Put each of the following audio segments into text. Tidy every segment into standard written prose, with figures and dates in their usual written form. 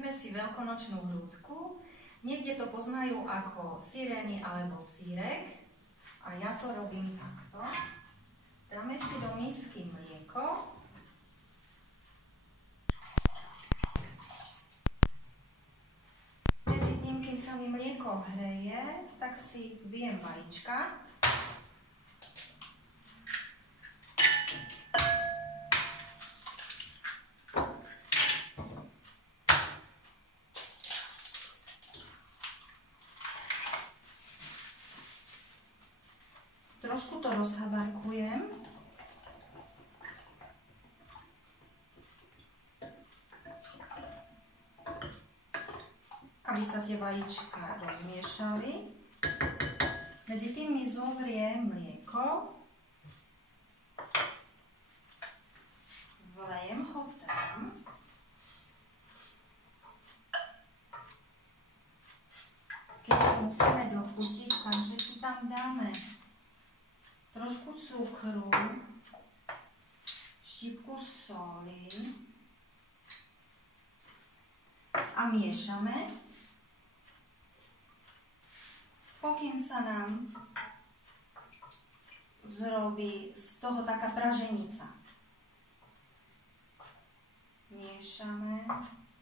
Urobíme si veľkonočnú hrúdku. Niekde to poznajú ako sireny alebo sírek. A ja to robím takto. Dáme si do misky mlieko. Medzi tým, kým sa mi mlieko hreje, tak si vyjem vajíčka. Trošku to rozhabarkujem. Aby sa tie vajíčka rozmiešali. Medzi tým mi zovrie mlieko. Vlejem ho tam. Keďže to musíme dochutiť, takže si tam dáme trošku cukru, štipku soli a miešame, pokým sa nám zrobí z toho taká praženica. Miešame,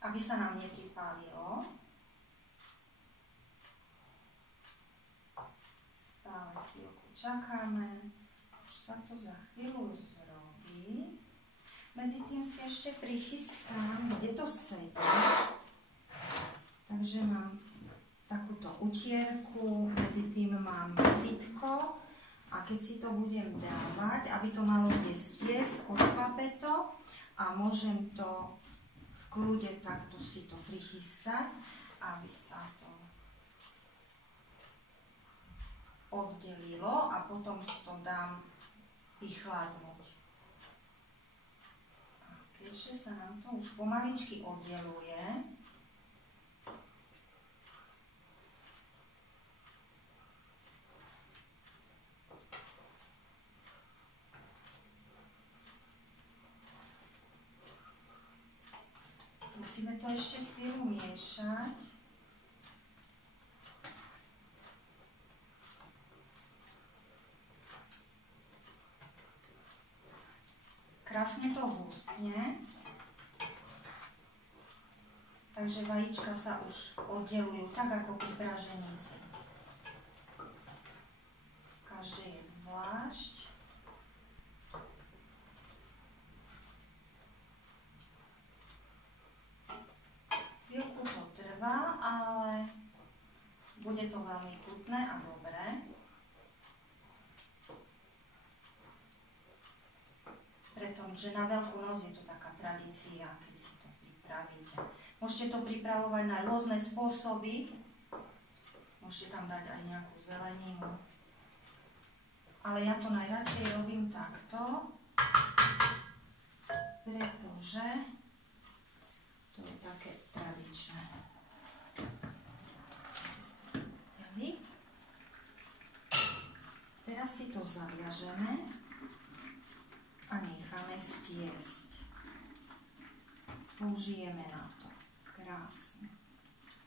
aby sa nám nepripálilo. Stále chvíľku čakáme, už sa to za chvíľu zrobí. Medzi tým si ešte prichystám, kde to scedí. Takže mám takúto utierku, medzi tým mám sitko a keď si to budem dávať, aby to malo kde stiesť, odkvape to a môžem to v kľude takto si to prichystať, aby sa to oddelilo a potom to dám vychladnúť. A keďže sa nám to už pomaličky oddeluje, musíme to ešte chvíľu miešať. Krásne to hustne, takže vajíčka sa už oddelujú tak ako pri praženici. Každé je zvlášť. Chvíľku to trvá, ale bude to veľmi chutné a dobré. Pretože na Veľkú noc je to taká tradícia, keď si to pripravíte. Môžete to pripravovať na rôzne spôsoby. Môžete tam dať aj nejakú zeleninu. Ale ja to najradšej robím takto, pretože to je také tradičné. Teraz si to zaviažeme a necháme stiesť. Použijeme na to krásne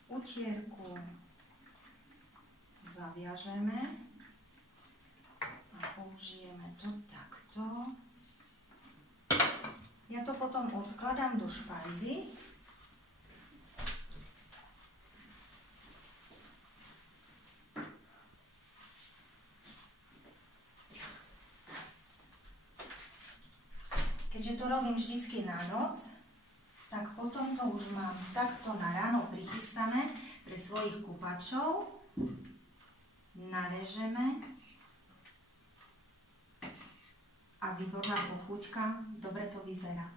utierku, zaviažeme a použijeme to takto. Ja to potom odkladám do špajzy. Keďže to robím vždycky na noc, tak potom to už mám takto na ráno prichystané pre svojich kupačov. Narežeme a výborná pochuťka, dobre to vyzerá.